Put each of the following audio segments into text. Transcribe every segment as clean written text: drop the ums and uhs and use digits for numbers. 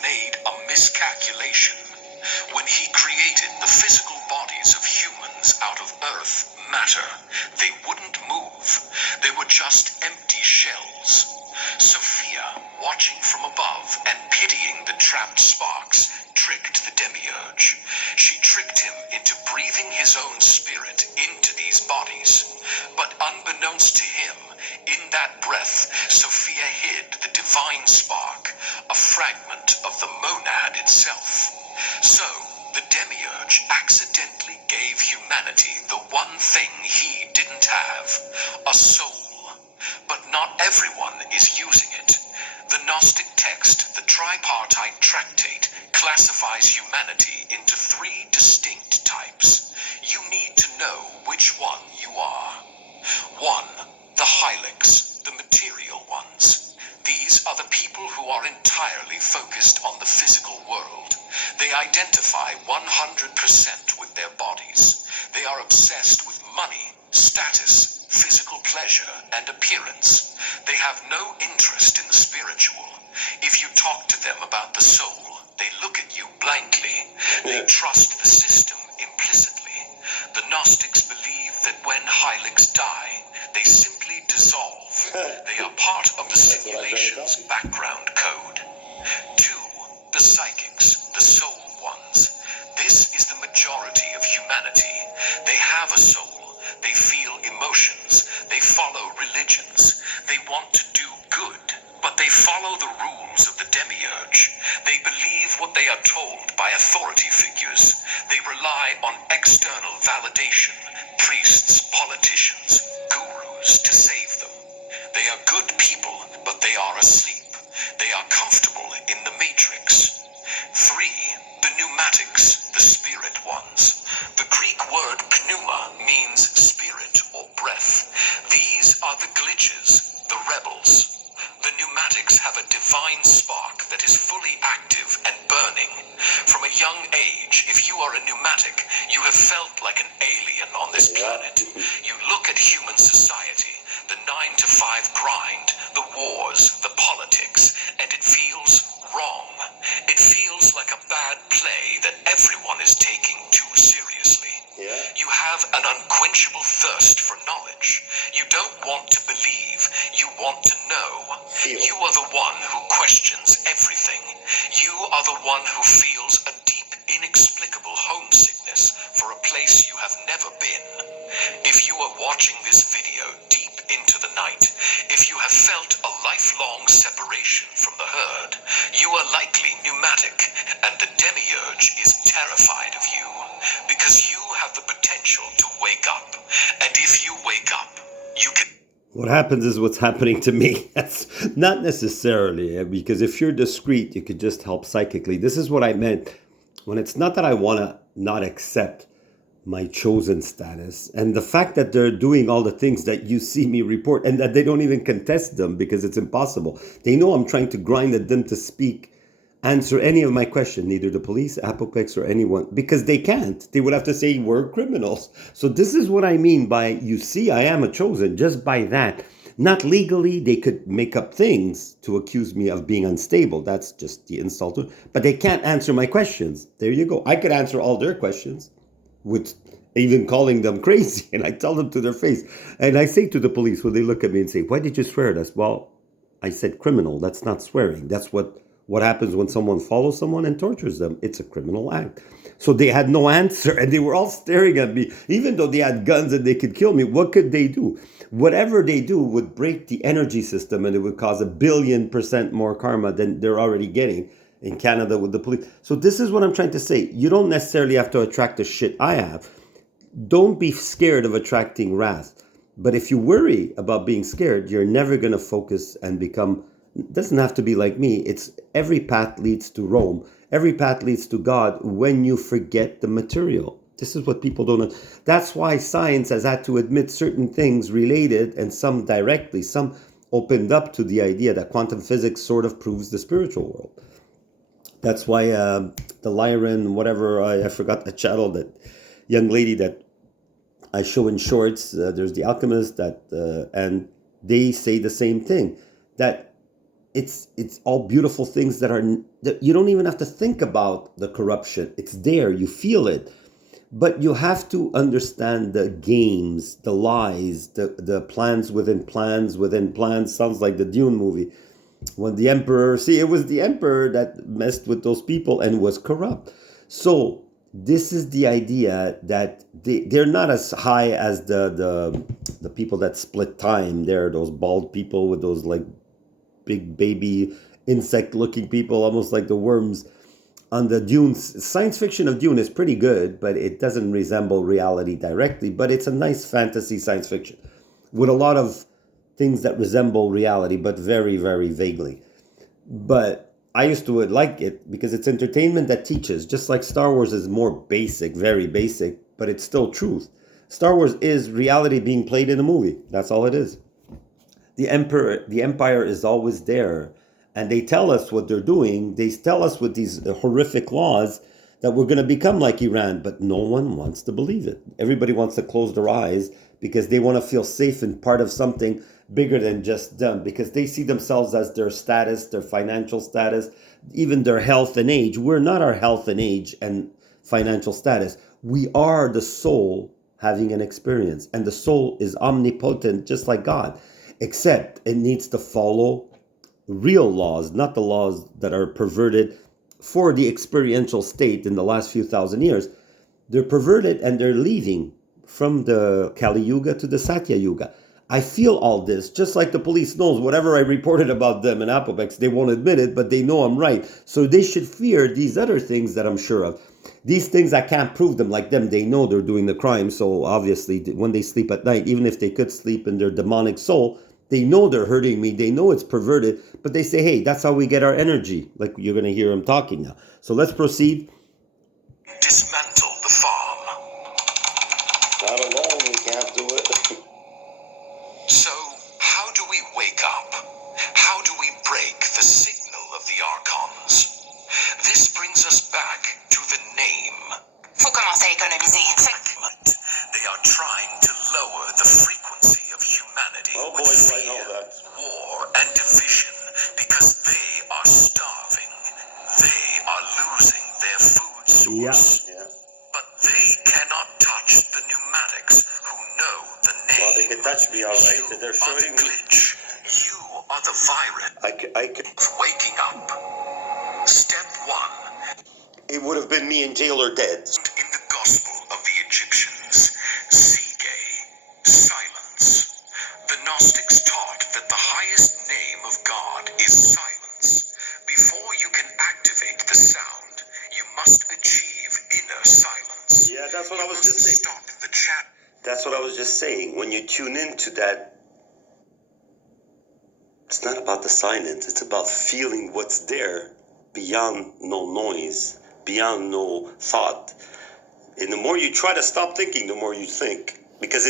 made a miscalculation. When he created the physical bodies of humans out of earth matter, they wouldn't move. They were just empty shells. Sophia, watching from above and pitying the trapped sparks, tricked the demiurge. She tricked him into breathing his own spirit into these bodies. But unbeknownst to him, in that breath, Sophia hid the divine spark, a fragment of the monad itself. So, the demiurge accidentally gave humanity the one thing he didn't have, a soul. But not everyone is using it. The Gnostic text, the tripartite tractate, classifies humanity into 3 distinct types. You need to know which one you are. 1. The Hylics, the material ones. These are the people who are entirely focused on the physical world. They identify 100% with their bodies. They are obsessed with money, status, physical pleasure, and appearance. They have no interest in the spiritual. If you talk to them about the soul, they look at you blankly. They trust the system implicitly. The Gnostics believe that when Hylics die, they simply dissolve. They are part of the simulation's background code. 2. The psychics, the soul ones. This is the majority of humanity. They have a soul. They feel emotions. They follow religions. They want to do good, but they follow the rules of the demiurge. They believe what they are told by authority figures. They rely on external validation, priests, politicians, gurus to save them. They are good people, but they are asleep. They are comfortable in the matrix. 3. The pneumatics, the spirit ones. The Greek word pneuma means spirit or breath. These are the glitches, the rebels. The pneumatics have a divine spark that is fully active and burning. From a young age, if you are a pneumatic, you have felt like an alien on this planet. You look at human society, the 9-to-5 grind, the wars, the politics, and it feels wrong. It feels like a bad play that everyone is taking too seriously. You have an unquenchable thirst for knowledge. You don't want to believe, you want to know. You are the one who questions everything. You are the one who feels a deep, inexplicable homesickness for a place you have never been. If you are watching this video deep into the night, if you have felt a lifelong separation from the herd, you are likely pneumatic, and the demiurge is terrified of you, because you have the potential to wake up, and if you wake up, you can... What happens is what's happening to me. That's not necessarily, because if you're discreet, you could just help psychically. This is what I meant when it's not that I want to not accept my chosen status and the fact that they're doing all the things that you see me report and that they don't even contest them because it's impossible. They know I'm trying to grind at them to speak, answer any of my questions, neither the police, Apopex, or anyone, because they can't. They would have to say we're criminals. So this is what I mean by, you see, I am a chosen, just by that. Not legally, they could make up things to accuse me of being unstable. That's just the insult. But they can't answer my questions. There you go. I could answer all their questions with even calling them crazy, and I tell them to their face. And I say to the police when they look at me and say, why did you swear at us? Well, I said criminal. That's not swearing. That's what happens when someone follows someone and tortures them. It's a criminal act. So they had no answer, and they were all staring at me. Even though they had guns and they could kill me, what could they do? Whatever they do would break the energy system, and it would cause 1,000,000,000% more karma than they're already getting in Canada with the police. So this is what I'm trying to say. You don't necessarily have to attract the shit I have. Don't be scared of attracting wrath. But if you worry about being scared, you're never going to focus and become... It doesn't have to be like me. It's every path leads to Rome. Every path leads to God when you forget the material. This is what people don't know. That's why science has had to admit certain things related, and some directly. Some opened up to the idea that quantum physics sort of proves the spiritual world. That's why the Lyran, whatever, I forgot the channel, that young lady that I show in shorts, there's the alchemist, that and they say the same thing, that it's all beautiful things that you don't even have to think about the corruption. It's there, you feel it. But you have to understand the games, the lies, the plans within plans within plans. Sounds like the Dune movie. When the emperor, see, it was the emperor that messed with those people and was corrupt. So this is the idea that they're not as high as the people that split time. They're those bald people with those like big baby insect looking people, almost like the worms on the Dune. Science fiction of Dune is pretty good, but it doesn't resemble reality directly. But it's a nice fantasy science fiction with a lot of things that resemble reality, but very, very vaguely. But I used to like it because it's entertainment that teaches, just like Star Wars is more basic, very basic, but it's still truth. Star Wars is reality being played in a movie. That's all it is. The empire is always there, and they tell us what they're doing. They tell us with these horrific laws that we're going to become like Iran, but no one wants to believe it. Everybody wants to close their eyes because they want to feel safe and part of something bigger than just them, because they see themselves as their status, their financial status, even their health and age. We're not our health and age and financial status. We are the soul having an experience, and the soul is omnipotent, just like God, except it needs to follow real laws, not the laws that are perverted for the experiential state in the last few thousand years. They're perverted and they're leaving from the Kali Yuga to the Satya Yuga. I feel all this, just like the police knows whatever I reported about them in Apobex, they won't admit it, but they know I'm right. So they should fear these other things that I'm sure of. These things, I can't prove them like them. They know they're doing the crime. So obviously, when they sleep at night, even if they could sleep in their demonic soul, they know they're hurting me. They know it's perverted, but they say, hey, that's how we get our energy. Like you're going to hear him talking now. So let's proceed. Dismantle the farm. Not alone, we can't do it. So, how do we wake up? How do we break the signal of the Archons? This brings us back to the name. Faut commencer à économiser. They are trying to lower the frequency of humanity with fear, war, and division because they are starving. They are losing their food source. Yeah. But they cannot touch the pneumatics who know the name. Well, they can touch me, all right. You They're are showing the glitch. You are the virus. I could. Waking up. Step 1. It would have been me in jail or dead. In the Gospel of the Egyptians, Sige, silence. The Gnostics taught that the highest name of God is silence. Before you can activate the sound, you must achieve inner silence. Yeah, that's what I was just saying. Stop the chat. That's what I was just saying. When you tune into that, it's not about the silence. It's about feeling what's there beyond no noise, beyond no thought. And the more you try to stop thinking, the more you think, because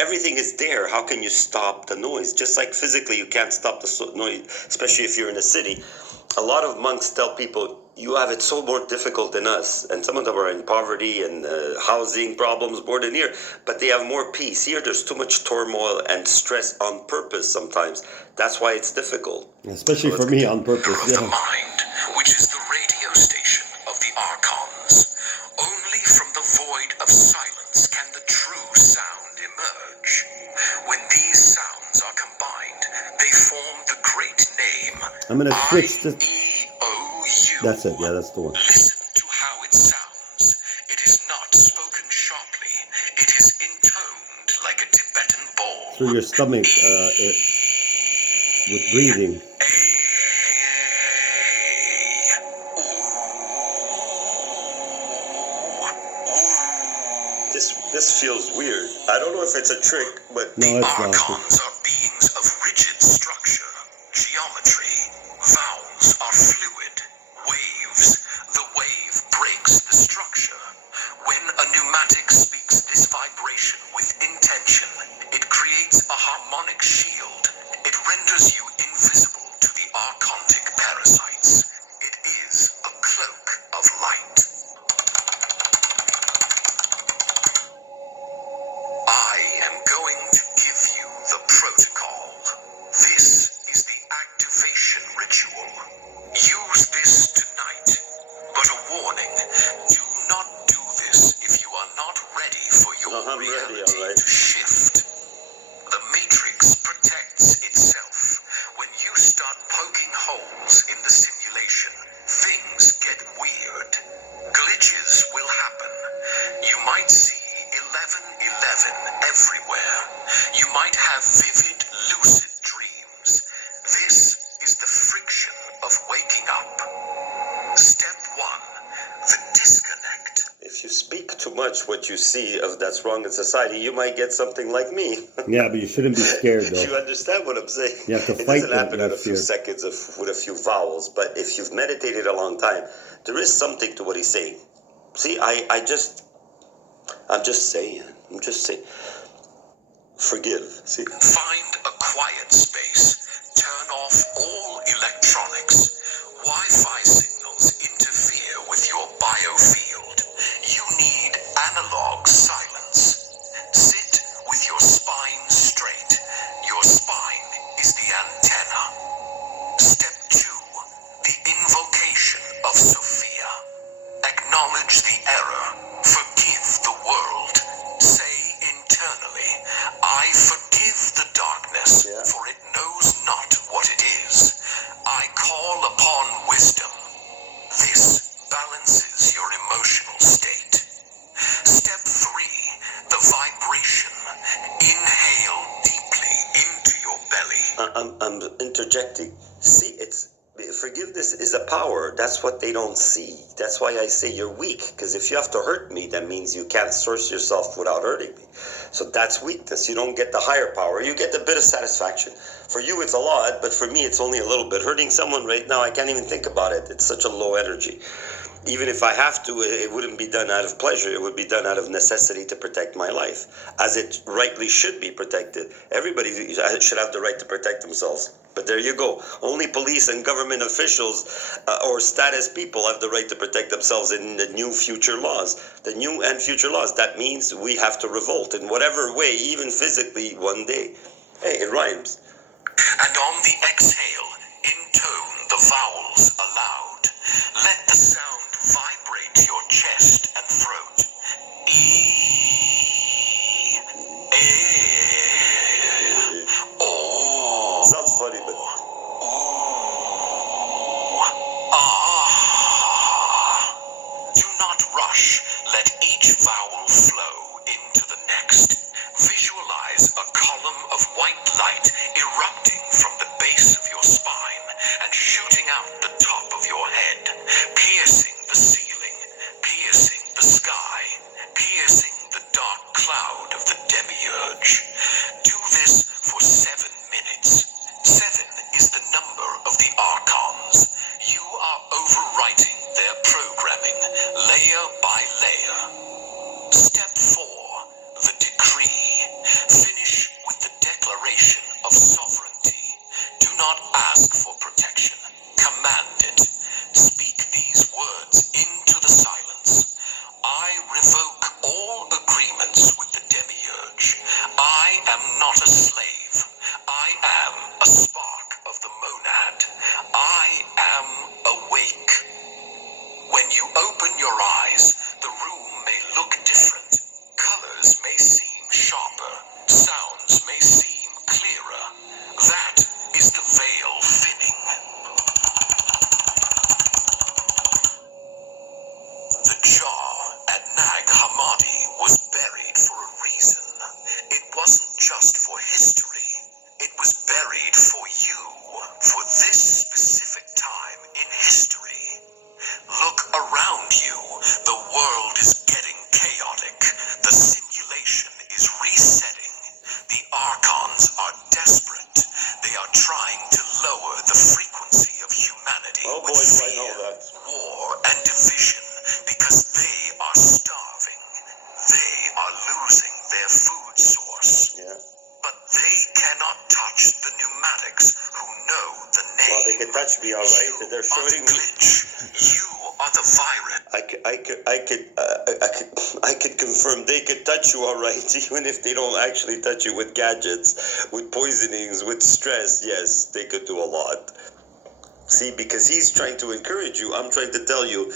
everything is there. How can you stop the noise? Just like physically, you can't stop the noise, especially if you're in a city. A lot of monks tell people, you have it so more difficult than us. And some of them are in poverty and housing problems more than here, but they have more peace. Here, there's too much turmoil and stress on purpose sometimes. That's why it's difficult. Especially for me, on purpose. Of the mind, which is the radio station of the Archons. Only from the void of silence can the true sound emerge. When these sounds are combined, they form the great name. I'm going to switch to... I-E-O-U. That's it, yeah, that's the one. Listen to how it sounds. It is not spoken sharply. It is intoned like a Tibetan ball. Through your stomach with breathing. This feels weird. I don't know if it's a trick, but... No, it's not. Archons are beings of rigid structure, geometry. Vowels are fluid. Waves. The wave breaks the structure. When a pneumatic speaks this vibration with intention, it creates a harmonic shield. It renders you invisible to the archontic parasites. It is a cloak of light. I am going to give you the protocol. This is the much what you see of that's wrong in society, you might get something like me. Yeah, but you shouldn't be scared, though. You understand what I'm saying? You have to it fight doesn't happen that in a few fear. seconds with a few vowels, but if you've meditated a long time, there is something to what he's saying. See, I'm just saying. Forgive. See? Find a quiet space. Turn off all electronics. Wi-Fi signals interfere with your biofield. You need analog silence. Sit with your spine straight. Your spine is the antenna. Step 2. The invocation of Sophia. Acknowledge the error. Forgive the world. Say internally, I forgive the darkness, for it knows not what it is. I call upon wisdom. This balances your emotional state. Step 3, the vibration. Inhale deeply into your belly. I'm interjecting. See, forgiveness is a power. That's what they don't see. That's why I say you're weak. Because if you have to hurt me, that means you can't source yourself without hurting me. So that's weakness. You don't get the higher power. You get a bit of satisfaction. For you, it's a lot, but for me, it's only a little bit. Hurting someone right now, I can't even think about it. It's such a low energy. Even if I have to, it wouldn't be done out of pleasure. It would be done out of necessity to protect my life, as it rightly should be protected. Everybody should have the right to protect themselves. But there you go. Only police and government officials or status people have the right to protect themselves in the new future laws. The new and future laws. That means we have to revolt in whatever way, even physically, one day. Hey, it rhymes. And on the exhale, intone the vowels aloud. Let the sound vibrate your chest and throat. E, O. Sounds funny, but Do not rush. Let each vowel flow into the next. Visualize a column of white light erupting from the base of your spine and shooting out the top of your head, piercing the ceiling, piercing the sky, piercing the dark cloud of the demiurge. Do this for 7 minutes. 7 is the number of the archons. You are overwriting their programming, layer by layer. Step 4, the decree. Finish with the declaration of sovereignty. Do not ask for protection. Command it. Speak these words into the silence. I revoke all agreements with the demiurge. I am not a slave. I am a spark of the monad. I am awake. When you open your eyes, the room may look different. Colors may seem sharper. Sounds may seem clearer. That is the veil thinning. The jaw at Nag Hammadi was buried for a reason. It wasn't just for history. It was buried for you, for this specific time in history. Look around you. The world is getting chaotic. The simulation is resetting. The archons are desperate. They are trying to lower the frequency of humanity oh boy, with do I fear, know that. war, and division, because they are starving. They are losing their food source. Yeah. But they cannot touch the pneumatics who know the name. Well, they can touch me, all right. You They're are showing the me. glitch. You are the virus. I could confirm they could touch you all right, even if they don't actually touch you with gadgets, with poisonings, with stress. Yes, they could do a lot. See, because he's trying to encourage you. I'm trying to tell you,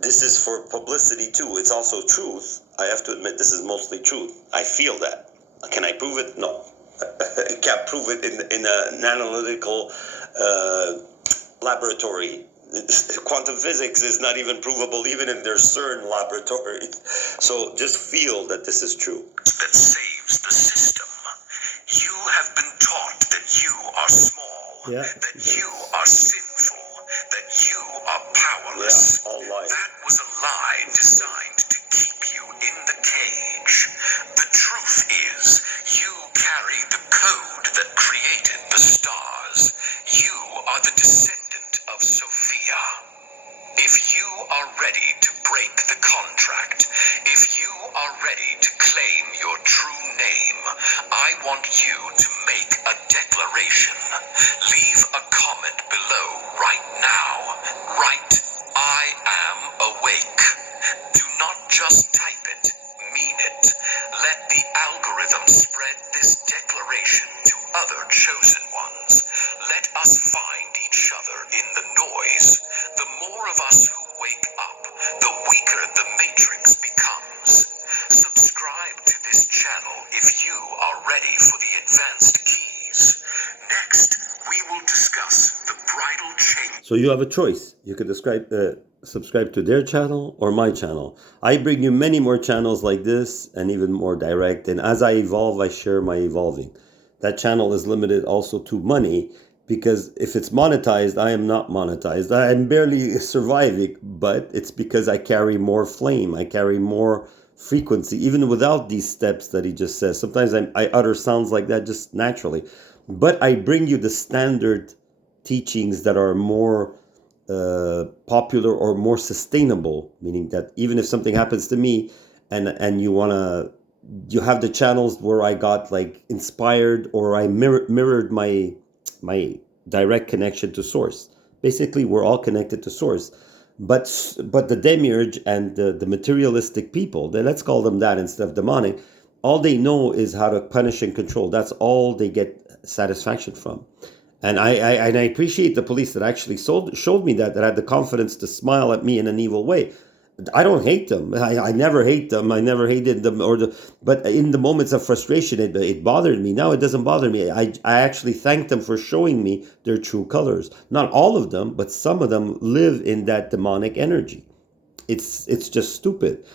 this is for publicity too. It's also truth. I have to admit, this is mostly truth. I feel that. Can I prove it? No. I can't prove it in an analytical laboratory. Quantum physics is not even provable even in their CERN laboratory. So just feel that this is true. That saves the system. You have been taught that you are small, that you are sinful, that you are powerless. Yeah, all lies. That was a lie designed to keep you in much. The truth is, you carry the code that created the stars. You are the descendant of Sophia. If you are ready to break the contract, if you are ready to claim your true name, I want you to make a declaration. Leave a comment below right now. Write, "I am awake." Do not just type it, mean it. Let the algorithm spread this declaration to other chosen ones. Let us find each other in the noise. The more of us who wake up, the weaker the matrix becomes. Subscribe to this channel if you are ready for the advanced keys. Next, we will discuss the bridal chain. So you have a choice. You could subscribe to their channel or my channel. I bring you many more channels like this and even more direct. And as I evolve, I share my evolving. That channel is limited also to money, because if it's monetized, I am not monetized. I am barely surviving, but it's because I carry more flame. I carry more frequency, even without these steps that he just says. Sometimes I utter sounds like that just naturally. But I bring you the standard teachings that are more popular or more sustainable, meaning that even if something happens to me and you have the channels where I got like inspired, or I mirrored my direct connection to source. Basically, we're all connected to source. But the demiurge and the materialistic people, let's call them that instead of demonic, all they know is how to punish and control. That's all they get satisfaction from. And I appreciate the police that actually showed me that had the confidence to smile at me in an evil way. I don't hate them. I never hate them. I never hated them. But in the moments of frustration, it bothered me. Now it doesn't bother me. I actually thank them for showing me their true colors. Not all of them, but some of them live in that demonic energy. It's just stupid,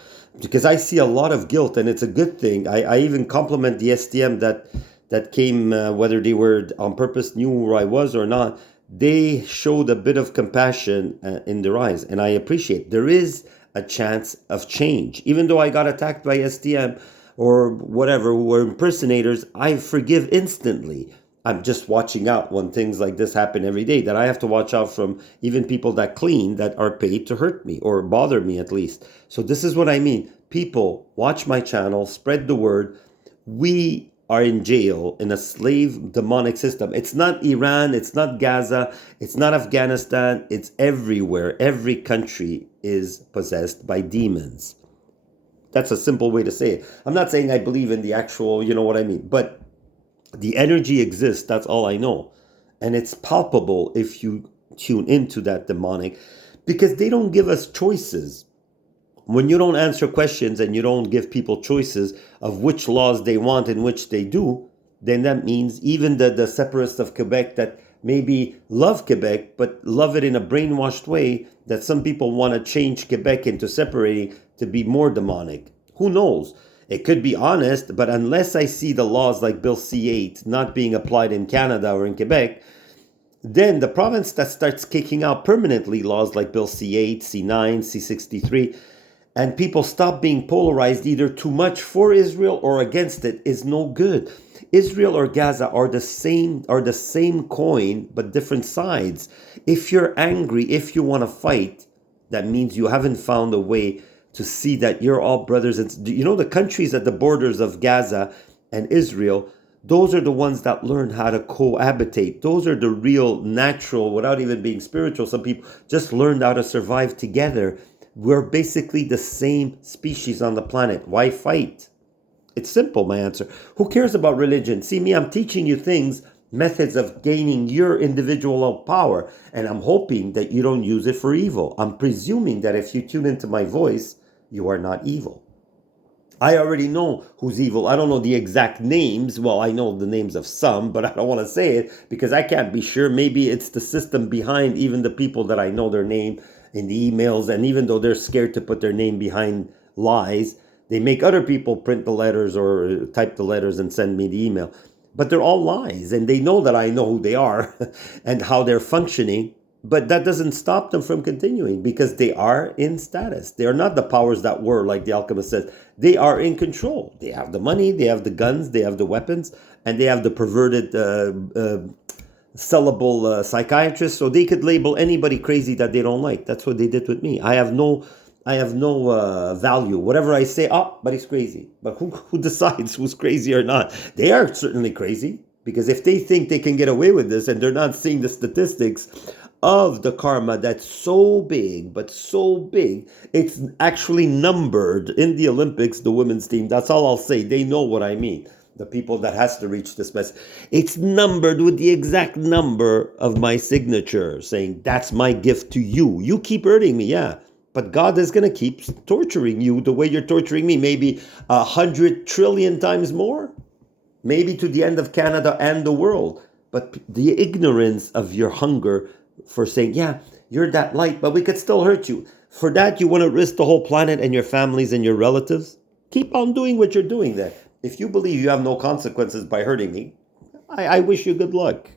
because I see a lot of guilt, and it's a good thing. I even compliment the STM that came, whether they were on purpose, knew where I was or not. They showed a bit of compassion in their eyes, and I appreciate. There is a chance of change. Even though I got attacked by STM or whatever, who were impersonators, I forgive instantly. I'm just watching out when things like this happen every day, that I have to watch out from even people that clean, that are paid to hurt me or bother me at least. So this is what I mean. People, watch my channel, spread the word. We are in jail in a slave demonic system. It's not Iran, it's not Gaza, it's not Afghanistan, it's everywhere. Every country is possessed by demons. That's a simple way to say it. I'm not saying I believe in the actual, you know what I mean, but the energy exists, that's all I know. And it's palpable if you tune into that demonic, because they don't give us choices. When you don't answer questions and you don't give people choices of which laws they want and which they do, then that means even the separatists of Quebec that maybe love Quebec, but love it in a brainwashed way, that some people want to change Quebec into separating to be more demonic. Who knows? It could be honest, but unless I see the laws like Bill C-8 not being applied in Canada or in Quebec, then the province that starts kicking out permanently laws like Bill C-8, C-9, C-63, and people stop being polarized either too much for Israel or against it, is no good. Israel or Gaza are the same coin, but different sides. If you're angry, if you want to fight, that means you haven't found a way to see that you're all brothers. And you know, the countries at the borders of Gaza and Israel, those are the ones that learn how to cohabitate. Those are the real natural, without even being spiritual. Some people just learned how to survive together. We're basically the same species on the planet. Why fight? It's simple, my answer. Who cares about religion? See me, I'm teaching you things, methods of gaining your individual power, and I'm hoping that you don't use it for evil. I'm presuming that if you tune into my voice, you are not evil. I already know who's evil. I don't know the exact names. Well, I know the names of some, but I don't want to say it because I can't be sure. Maybe it's the system behind even the people that I know their name in the emails, and even though they're scared to put their name behind lies, they make other people print the letters or type the letters and send me the email. But they're all lies, and they know that I know who they are and how they're functioning. But that doesn't stop them from continuing because they are in status. They are not the powers that were, like the alchemist says. They are in control. They have the money, they have the guns, they have the weapons, and they have the perverted, sellable psychiatrists. So they could label anybody crazy that they don't like. That's what they did with me. I have no value. Whatever I say, oh, but he's crazy. But who decides who's crazy or not? They are certainly crazy. Because if they think they can get away with this and they're not seeing the statistics of the karma that's so big, but so big, it's actually numbered in the Olympics, the women's team. That's all I'll say. They know what I mean. The people that has to reach this message. It's numbered with the exact number of my signature, saying that's my gift to you. You keep hurting me, yeah. But God is going to keep torturing you the way you're torturing me, maybe 100 trillion times more. Maybe to the end of Canada and the world. But the ignorance of your hunger for saying, yeah, you're that light, but we could still hurt you. For that, you want to risk the whole planet and your families and your relatives? Keep on doing what you're doing then. If you believe you have no consequences by hurting me, I wish you good luck.